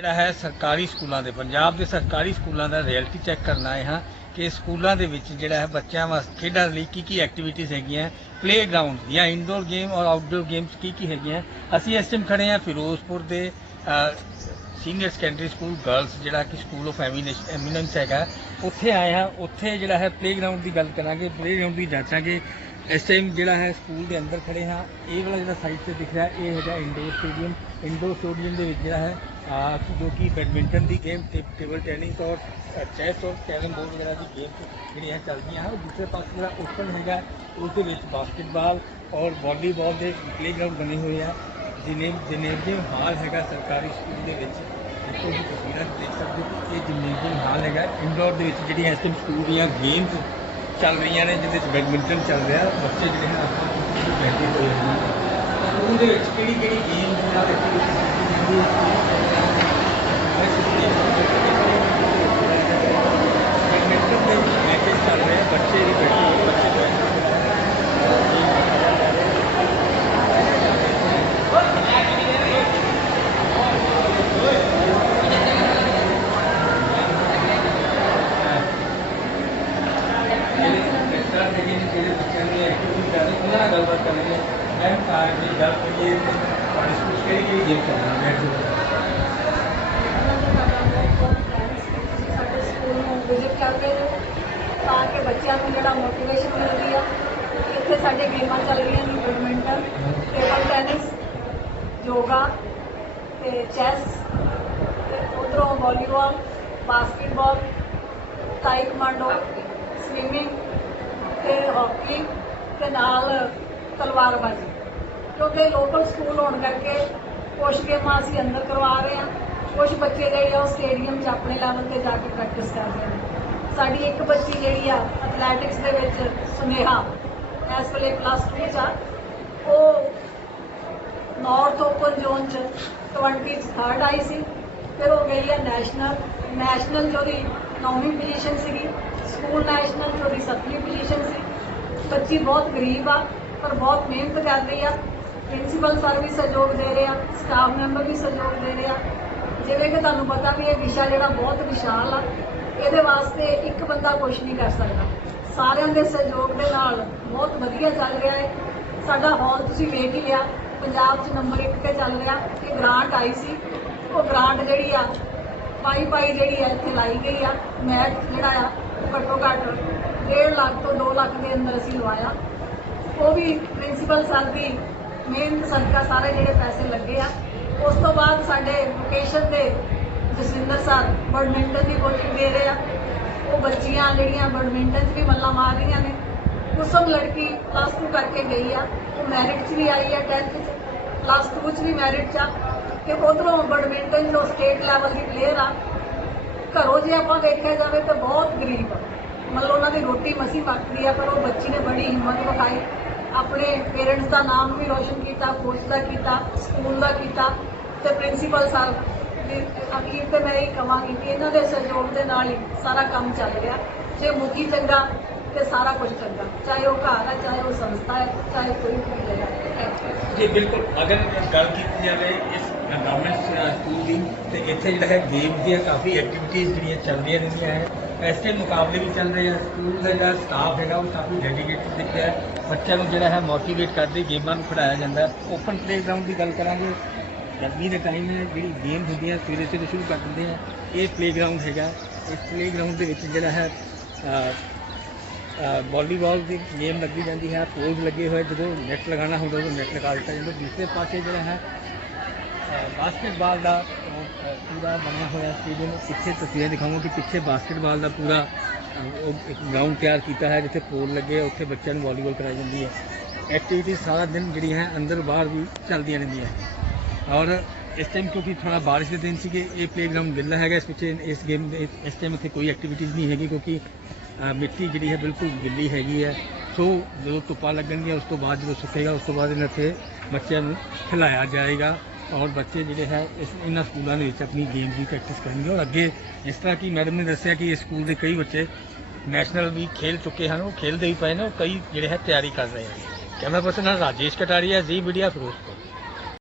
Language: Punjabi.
ਜਿਹੜਾ ਹੈ ਸਰਕਾਰੀ ਸਕੂਲਾਂ ਦੇ, ਪੰਜਾਬ ਦੇ ਸਰਕਾਰੀ ਸਕੂਲਾਂ ਦਾ ਰਿਐਲਿਟੀ ਚੈੱਕ ਕਰਨਾ ਆਏ ਹਾਂ ਕਿ ਸਕੂਲਾਂ ਦੇ ਵਿੱਚ ਜਿਹੜਾ ਹੈ ਬੱਚਿਆਂ ਵਾਸਤੇ ਖੇਡਾਂ ਲਈ ਕੀ ਕੀ ਐਕਟੀਵਿਟੀਜ਼ ਹੈਗੀਆਂ ਪਲੇਗਰਾਉਂਡ ਜਾਂ ਇਨਡੋਰ ਗੇਮ ਔਰ ਆਊਟਡੋਰ ਗੇਮਸ ਕੀ ਕੀ ਹੈਗੀਆਂ। ਅਸੀਂ ਇਸ ਟਾਈਮ ਖੜੇ ਹਾਂ ਫਿਰੋਜ਼ਪੁਰ ਦੇ ਸੀਨੀਅਰ ਸੈਕੰਡਰੀ ਸਕੂਲ ਗਰਲਸ ਜਿਹੜਾ ਕਿ ਸਕੂਲ ਆਫ ਐਮੀਨੈਂਸ ਹੈਗਾ, ਉੱਥੇ ਆਏ ਹਾਂ। ਉੱਥੇ ਜਿਹੜਾ ਹੈ ਪਲੇਗਰਾਉਂਡ ਦੀ ਗੱਲ ਕਰਾਂਗੇ। ਪਲੇਗਰਾਉਂਡ ਦੀ ਜਾਂਚਾਂਗੇ ਇਸ ਟਾਈਮ ਜਿਹੜਾ ਹੈ ਸਕੂਲ ਦੇ ਅੰਦਰ ਖੜੇ ਹਾਂ। ਇਹ ਵਾਲਾ ਜਿਹੜਾ ਸਾਈਡ ਤੇ ਦਿਖ ਰਿਹਾ, ਇਹ ਹੈਗਾ ਇੰਡੋਰ ਸਟੇਡੀਅਮ ਇੰਡੋਰ ਸਟੇਡੀਅਮ ਦੇ ਵਿੱਚ ਜਿਹੜਾ ਹੈ ਜੋ ਕਿ ਬੈਡਮਿੰਟਨ ਦੀ ਗੇਮ ਟੇਬਲ ਟੈਨਿਸ ਔਰ ਚੈਸ ਔਰ ਕੈਰਮ ਬੋਰਡ ਵਗੈਰਾ ਦੀ ਗੇਮ ਜਿਹੜੀਆਂ ਚੱਲਦੀਆਂ ਹਨ। ਦੂਸਰੇ ਪਾਸੇ ਜਿਹੜਾ ਓਪਨ ਹੈਗਾ, ਉਸ ਦੇ ਵਿੱਚ ਬਾਸਕਟਬਾਲ ਔਰ ਵਾਲੀਬਾਲ ਦੇ ਪਲੇਗਰਾਉਂਡ ਬਣੇ ਹੋਏ ਆ। ਜਿਨੇ ਜਿਨੇਜੀਅਮ ਹਾਲ ਹੈਗਾ ਸਰਕਾਰੀ ਸਕੂਲ ਦੇ ਵਿੱਚ ਦੇਖੋ ਜੀ ਤਸਵੀਰਾਂ ਦੇਖ ਸਕਦੇ ਹੋ ਕਿ ਇਹ ਜਿਮਨੇਜ਼ੀਅਮ ਹਾਲ ਹੈਗਾ ਇੰਡੋਰ ਦੇ ਵਿੱਚ ਜਿਹੜੀਆਂ ਇਸ ਟਾਈਮ ਸਕੂਲ ਦੀਆਂ ਗੇਮਸ ਚੱਲ ਰਹੀਆਂ ਨੇ, ਜਿਹਦੇ ਵਿੱਚ ਬੈਡਮਿੰਟਨ ਚੱਲ ਰਿਹਾ, ਬੱਚੇ ਜਿਹੜੇ ਨੇ ਆਪਾਂ ਬੈਠੇ ਹੋਏ ਨੇ ਸਕੂਲ ਦੇ ਵਿੱਚ ਕਿਹੜੀ ਕਿਹੜੀ ਗੇਮ ਦੀ ਨਾਲ ਐਕਟੀਵਿਟੀ ਬੈਡਮਿੰਟਨ ਦੇ ਮੈਚਸ ਚੱਲ ਰਹੇ ਆ ਬੱਚੇ ਵੀ ਬੈਠੇ ਹੋਏ ਬੱਚੇ ਬੈਠੇ ਜਿਹੜੇ ਸਟਾਰ ਹੈਗੇ ਨੇ ਜਿਹੜੇ ਬੱਚਿਆਂ ਦੀ ਐਕਟੀਵਿਟੀ ਕਰ ਰਹੇ ਉਹਨਾਂ ਨਾਲ ਗੱਲਬਾਤ ਕਰਾਂਗੇ ਮੈਮ ਕਾਰ ਦੀ ਗੱਲ ਕਰੀਏ ਪਾਰਟਿਸਪੇਟ ਕਿਹੜੀ ਕਿਹੜੀ ਗੇਮ ਕਰਨਾ ਹੈ ਸਾਡੇ ਸਕੂਲ ਨੂੰ ਵਿਜ਼ਿਟ ਕਰਦੇ ਨੇ ਤਾਂ ਕਿ ਬੱਚਿਆਂ ਨੂੰ ਜਿਹੜਾ ਮੋਟੀਵੇਸ਼ਨ ਮਿਲਦੀ ਆ ਇੱਥੇ ਸਾਡੇ ਗੇਮਾਂ ਚੱਲ ਰਹੀਆਂ ਨੇ ਬੈਡਮਿੰਟਨ ਟੇਬਲ ਟੈਨਿਸ ਯੋਗਾ ਤੇ ਚੈਸ ਤੇ ਉਧਰੋਂ ਵਾਲੀਬਾਲ ਬਾਸਕਟਬਾਲ ਤਾਈਕਵਾਂਡੋ ਸਵਿਮਿੰਗ ਤੇ ਹਾਕੀ ਤੇ ਨਾਲ ਤਲਵਾਰਬਾਜ਼ੀ ਕਿਉਂਕਿ ਲੋਕਲ ਸਕੂਲ ਹੋਣ ਕਰਕੇ ਕੁਝ ਗੇਮਾਂ ਅਸੀਂ ਅੰਦਰ ਕਰਵਾ ਰਹੇ ਹਾਂ ਕੁਝ ਬੱਚੇ ਜਿਹੜੇ ਆ ਉਹ ਸਟੇਡੀਅਮ 'ਚ ਆਪਣੇ ਲੈਵਲ ਤੇ ਜਾ ਕੇ ਪ੍ਰੈਕਟਿਸ ਕਰਦੇ ਨੇ। ਸਾਡੀ ਇੱਕ ਬੱਚੀ ਜਿਹੜੀ ਆ ਐਥਲੈਟਿਕਸ ਦੇ ਵਿੱਚ ਸੁਨੇਹਾ, ਇਸ ਵੇਲੇ ਪਲੱਸ 2 ਚ ਆ, ਉਹ ਨਾਰਥ ਓਪਨ ਜ਼ੋਨ ਚ 20 ਚ ਥਰਡ ਆਈ ਸੀ, ਫਿਰ ਉਹ ਗਈ ਆ ਨੈਸ਼ਨਲ ਨੈਸ਼ਨਲ 'ਚ ਉਹਦੀ ਨੌਵੀਂ ਪੋਜੀਸ਼ਨ ਸੀਗੀ ਸਕੂਲ ਨੈਸ਼ਨਲ 'ਚ ਉਹਦੀ ਸੱਤਵੀਂ ਪੋਜੀਸ਼ਨ ਸੀ ਬੱਚੀ ਬਹੁਤ ਗਰੀਬ ਆ, ਪਰ ਬਹੁਤ ਮਿਹਨਤ ਕਰ ਰਹੀ ਆ। ਪ੍ਰਿੰਸੀਪਲ ਸਰ ਵੀ ਸਹਿਯੋਗ ਦੇ ਰਹੇ ਆ ਸਟਾਫ ਮੈਂਬਰ ਵੀ ਸਹਿਯੋਗ ਦੇ ਰਹੇ ਆ। ਜਿਵੇਂ ਕਿ ਤੁਹਾਨੂੰ ਪਤਾ ਵੀ ਇਹ ਵਿਸ਼ਾ ਜਿਹੜਾ ਬਹੁਤ ਵਿਸ਼ਾਲ ਆ, ਇਹਦੇ ਵਾਸਤੇ ਇੱਕ ਬੰਦਾ ਕੁਝ ਨਹੀਂ ਕਰ ਸਕਦਾ। ਸਾਰਿਆਂ ਦੇ ਸਹਿਯੋਗ ਦੇ ਨਾਲ ਬਹੁਤ ਵਧੀਆ ਚੱਲ ਰਿਹਾ ਹੈ। ਸਾਡਾ ਹਾਲ ਤੁਸੀਂ ਵੇਖ ਹੀ ਲਿਆ, ਪੰਜਾਬ 'ਚ ਨੰਬਰ 1 ਤੇ ਚੱਲ ਰਿਹਾ ਕਿ ਗ੍ਰਾਂਟ ਆਈ ਸੀ। ਉਹ ਗ੍ਰਾਂਟ ਜਿਹੜੀ ਆ ਪਾਈ ਪਾਈ ਜਿਹੜੀ ਆ, ਇੱਥੇ ਲਾਈ ਗਈ ਆ। ਮੈਚ ਜਿਹੜਾ ਆ ਘੱਟੋ ਘੱਟ 1.5 ਲੱਖ ਤੋਂ 2 ਲੱਖ ਦੇ ਅੰਦਰ ਅਸੀਂ ਲਵਾਇਆ। ਉਹ ਵੀ ਪ੍ਰਿੰਸੀਪਲ ਸਰ ਦੀ ਮਿਹਨਤ ਸਦਕਾ ਸਾਰੇ ਜਿਹੜੇ ਪੈਸੇ ਲੱਗੇ ਆ। ਉਸ ਤੋਂ ਬਾਅਦ ਸਾਡੇ ਵੋਕੇਸ਼ਨ ਦੇ ਜਸਵਿੰਦਰ ਸਰ ਬੈਡਮਿੰਟਨ ਦੀ ਕੋਚਿੰਗ ਦੇ ਰਹੇ ਆ। ਉਹ ਬੱਚੀਆਂ ਜਿਹੜੀਆਂ ਬੈਡਮਿੰਟਨ 'ਚ ਵੀ ਮੱਲਾਂ ਮਾਰ ਰਹੀਆਂ ਨੇ। ਕੁਸਮ ਲੜਕੀ ਪਲੱਸ 2 ਕਰਕੇ ਗਈ ਆ। ਉਹ ਮੈਰਿਟ 'ਚ ਵੀ ਆਈ ਆ 10th 'ਚ। ਪਲੱਸ 2 'ਚ ਵੀ ਮੈਰਿਟ 'ਚ ਆ। ਤੇ ਉਧਰੋਂ ਬੈਡਮਿੰਟਨ 'ਚੋਂ ਸਟੇਟ ਲੈਵਲ ਦੀ ਪਲੇਅਰ ਆ। ਘਰੋਂ ਜੇ ਆਪਾਂ ਵੇਖਿਆ ਜਾਵੇ ਤਾਂ ਬਹੁਤ ਗਰੀਬ ਆ। ਮਤਲਬ ਉਹਨਾਂ ਦੀ ਰੋਟੀ ਮਸੀ ਪੱਕਦੀ ਆ, ਪਰ ਉਹ ਬੱਚੀ ਨੇ ਬੜੀ ਹਿੰਮਤ ਵਿਖਾਈ। ਆਪਣੇ ਪੇਰੈਂਟਸ ਦਾ ਨਾਮ ਵੀ ਰੋਸ਼ਨ ਕੀਤਾ ਕੋਚ ਦਾ ਕੀਤਾ ਸਕੂਲ ਦਾ ਕੀਤਾ ਤੇ ਪ੍ਰਿੰਸੀਪਲ ਸਰ ਦੀ ਅਖੀਰ ਤੇ ਮੈਂ ਇਹ ਕਹਾਂਗੀ ਕਿ ਇਹਨਾਂ ਦੇ ਸਹਿਯੋਗ ਦੇ ਨਾਲ ਹੀ ਸਾਰਾ ਕੰਮ ਚੱਲ ਰਿਹਾ। ਜੇ ਮੁਖੀ ਚੰਗਾ ਤੇ ਸਾਰਾ ਕੁਝ ਚੰਗਾ, ਚਾਹੇ ਉਹ ਘਰ ਹੈ ਚਾਹੇ ਉਹ ਸੰਸਥਾ ਹੈ ਚਾਹੇ ਕੋਈ ਵੀ ਜਗ੍ਹਾ ਜੀ, ਬਿਲਕੁਲ। ਅਗਰ ਗੱਲ ਕੀਤੀ ਜਾਵੇ ਇਸ ਗਵਰਨਮੈਂਟ ਸਕੂਲ ਦੀ, ਤੇ ਇੱਥੇ ਜਿਹੜਾ ਹੈ ਗੇਮ ਦੀਆਂ ਕਾਫੀ ਐਕਟੀਵਿਟੀਜ਼ ਜਿਹੜੀਆਂ ਚੱਲਦੀਆਂ ਰਹਿੰਦੀਆਂ ਹੈ। ਇਸ ਦੇ ਮੁਕਾਬਲੇ ਵੀ ਚੱਲ ਰਹੇ ਆ। ਸਕੂਲ ਦਾ ਜਿਹੜਾ ਸਟਾਫ ਹੈਗਾ ਉਹ ਕਾਫੀ ਡੈਡੀਕੇਟਡ ਦਿਖਿਆ ਹੈ। ਬੱਚਿਆਂ ਨੂੰ ਜਿਹੜਾ ਹੈ ਮੋਟੀਵੇਟ ਕਰਦੇ ਗੇਮਾਂ ਨੂੰ ਖਿਡਾਇਆ ਜਾਂਦਾ ਓਪਨ ਪਲੇਗਰਾਉਂਡ ਦੀ ਗੱਲ ਕਰਾਂਗੇ। ਗਰਮੀ ਦੇ ਟਾਈਮ ਜਿਹੜੀ ਗੇਮ ਹੁੰਦੀ ਹੈ ਸਵੇਰੇ ਸਵੇਰੇ ਸ਼ੁਰੂ ਕਰ ਦਿੰਦੇ ਆ। ਇਹ ਪਲੇਗਰਾਉਂਡ ਹੈਗਾ। ਇਸ ਪਲੇਗਰਾਉਂਡ ਦੇ ਵਿੱਚ ਜਿਹੜਾ ਹੈ ਅਹ, ਵਾਲੀਬਾਲ ਦੀ ਗੇਮ ਲੱਗੀ ਜਾਂਦੀ ਹੈ। ਪੋਜ਼ ਲੱਗੇ ਹੋਏ ਜਦੋਂ ਨੈਟ ਲਗਾਉਣਾ ਹੁੰਦਾ ਉਦੋਂ ਨੈਟ ਲਗਾ ਦਿੱਤਾ ਜਾਂਦਾ। ਦੂਸਰੇ ਪਾਸੇ ਜਿਹੜਾ ਹੈ ਬਾਸਕਟਬਾਲ ਦਾ ਪੂਰਾ ਬਣਿਆ ਹੋਇਆ ਸਟੇਡੀਅਮ ਪਿੱਛੇ ਤਸਵੀਰਾਂ ਦਿਖਾਵਾਂਗਾ ਕਿ ਪਿੱਛੇ ਬਾਸਕਟਬਾਲ ਦਾ ਪੂਰਾ ਅਹ, ਉਹ ਇੱਕ ਗਰਾਊਂਡ ਤਿਆਰ ਕੀਤਾ ਹੈ ਜਿੱਥੇ ਪੋਲ ਲੱਗੇ ਆ, ਉੱਥੇ ਬੱਚਿਆਂ ਨੂੰ ਵਾਲੀਬਾਲ ਕਰਾਈ ਜਾਂਦੀ ਹੈ। ਐਕਟੀਵਿਟੀ ਸਾਰਾ ਦਿਨ ਜਿਹੜੀ ਹੈ ਅੰਦਰ ਬਾਹਰ ਵੀ ਚੱਲਦੀਆਂ ਰਹਿੰਦੀਆਂ। ਔਰ ਇਸ ਟਾਈਮ ਕਿਉਂਕਿ ਥੋੜਾ ਬਾਰਿਸ਼ ਦੇ ਦਿਨ ਸੀਗੇ ਇਹ ਪਲੇਗਰਾਉਂਡ ਗਿੱਲਾ ਹੈਗਾ ਇਸ ਪਿੱਛੇ ਇਸ ਗੇਮ ਦੇ ਇਸ ਟਾਈਮ ਇੱਥੇ ਕੋਈ ਐਕਟੀਵਿਟੀਜ਼ ਨਹੀਂ ਹੈਗੀ ਕਿਉਂਕਿ ਅ, ਮਿੱਟੀ ਜਿਹੜੀ ਹੈ ਬਿਲਕੁਲ ਗਿੱਲੀ ਹੈਗੀ ਹੈ। ਸੋ ਜਦੋਂ ਧੁੱਪਾਂ ਲੱਗਣਗੀਆਂ ਉਸ ਤੋਂ ਬਾਅਦ ਜਦੋਂ ਸੁੱਕੇਗਾ ਉਸ ਤੋਂ ਬਾਅਦ ਇਹਨਾਂ ਇੱਥੇ ਬੱਚਿਆਂ ਨੂੰ ਖਿਲਾਇਆ ਜਾਏਗਾ। ਔਰ ਬੱਚੇ ਜਿਹੜੇ ਹੈ, ਇਸ ਇਹਨਾਂ ਸਕੂਲਾਂ ਦੇ ਵਿੱਚ ਆਪਣੀ ਗੇਮ ਦੀ ਪ੍ਰੈਕਟਿਸ ਕਰਨਗੇ। ਔਰ ਅੱਗੇ ਇਸ ਤਰ੍ਹਾਂ ਕਿ ਮੈਡਮ ਨੇ ਦੱਸਿਆ ਕਿ ਇਸ ਸਕੂਲ ਦੇ ਕਈ ਬੱਚੇ ਨੈਸ਼ਨਲ ਵੀ ਖੇਲ ਚੁੱਕੇ ਹਨ, ਉਹ ਖੇਲਦੇ ਹੀ ਪਏ ਨੇ, ਉਹ ਕਈ ਜਿਹੜੇ ਹੈ ਤਿਆਰੀ ਕਰ ਰਹੇ ਹਨ। ਕੈਮਰਾ ਪਰਸਨ ਰਾਜੇਸ਼ ਕਟਾਰੀਆ, ਜੀ ਮੀਡੀਆ ਫਿਰੋਜ਼ਪੁਰ।